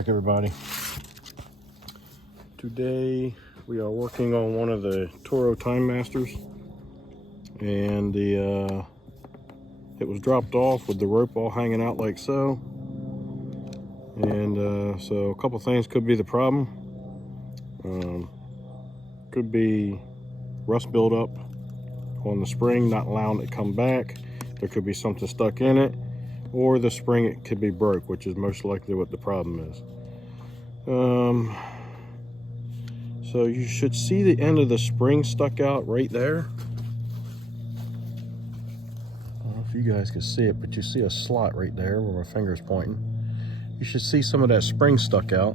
back, everybody. Today we are working on one of the Toro Time Masters, and it was dropped off with the rope all hanging out like so. And so a couple things could be the problem. Could be rust buildup on the spring, not allowing it to come back. There could be something stuck in it, or the spring, it could be broke, which is most likely what the problem is. So you should see the end of the spring stuck out right there. I don't know if you guys can see it, but you see a slot right there where my finger's pointing. You should see some of that spring stuck out,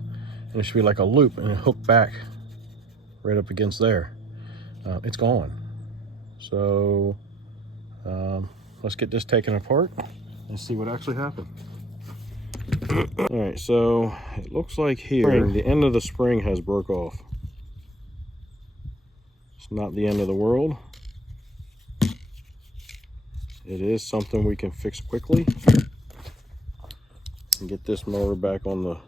and it should be like a loop and it hooked back right up against there. It's gone. So let's get this taken apart and see what actually happened. All right, so it looks like here the end of the spring has broke off. It's not the end of the world. It is something we can fix quickly and get this mower back to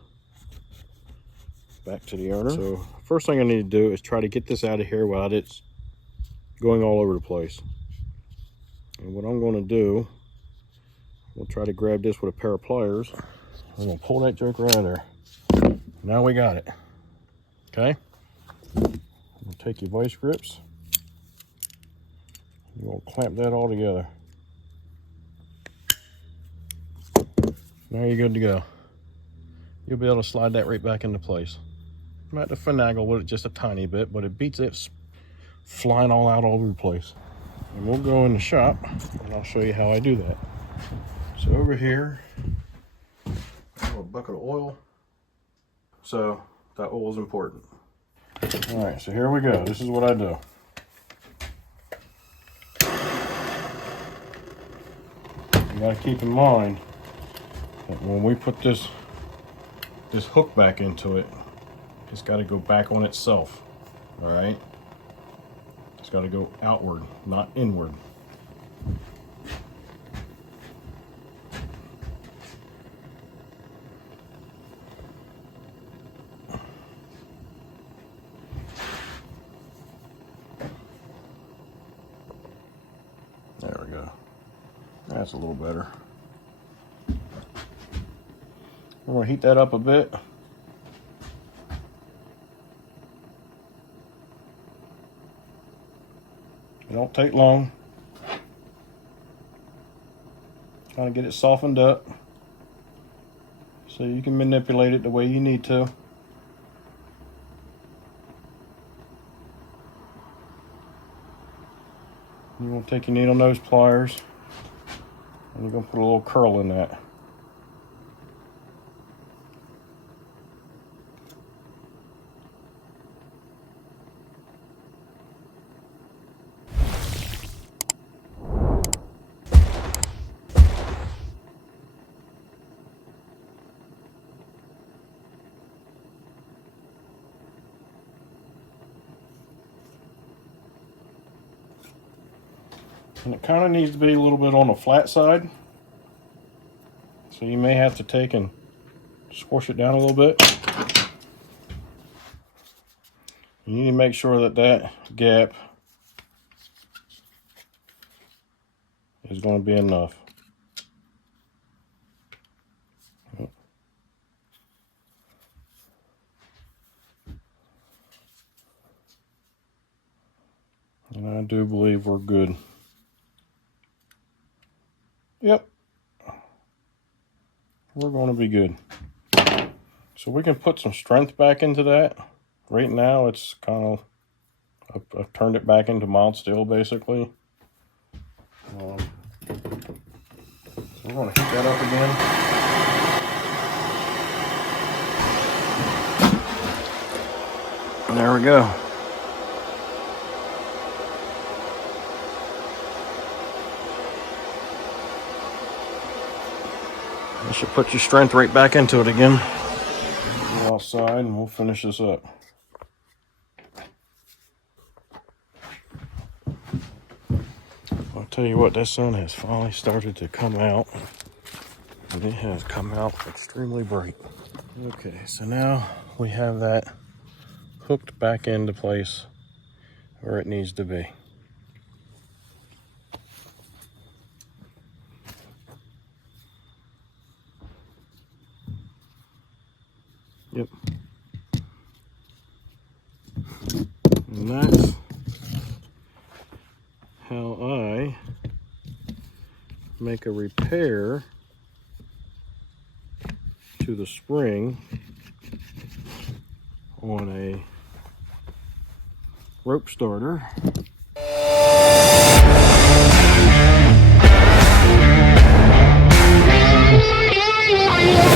the owner. So first thing I need to do is try to get this out of here without it going all over the place. And what I'm going to do, we'll try to grab this with a pair of pliers. I'm going to pull that joker out of there. Now we got it. Okay. We'll take your vice grips. You're going to clamp that all together. Now you're good to go. You'll be able to slide that right back into place. You might have to finagle with it just a tiny bit, but it beats it flying all out all over the place. And we'll go in the shop and I'll show you how I do that. So over here, I have a bucket of oil. So that oil is important. All right, so here we go. This is what I do. You gotta keep in mind that when we put this hook back into it, it's got to go back on itself. All right, it's got to go outward, not inward. There we go. That's a little better. We're going to heat that up a bit. It don't take long. Kind of get it softened up so you can manipulate it the way you need to. You're going to take your needle nose pliers and you're going to put a little curl in that. And it kind of needs to be a little bit on the flat side. So you may have to take and squish it down a little bit. You need to make sure that that gap is going to be enough. And I do believe we're good. Yep. We're going to be good. So we can put some strength back into that. Right now it's kind of, I've turned it back into mild steel basically. So we're going to heat that up again. And there we go. You should put your strength right back into it again. Go outside and we'll finish this up. I'll tell you what, that sun has finally started to come out. And it has come out extremely bright. Okay, so now we have that hooked back into place where it needs to be. Yep. And that's how I make a repair to the spring on a rope starter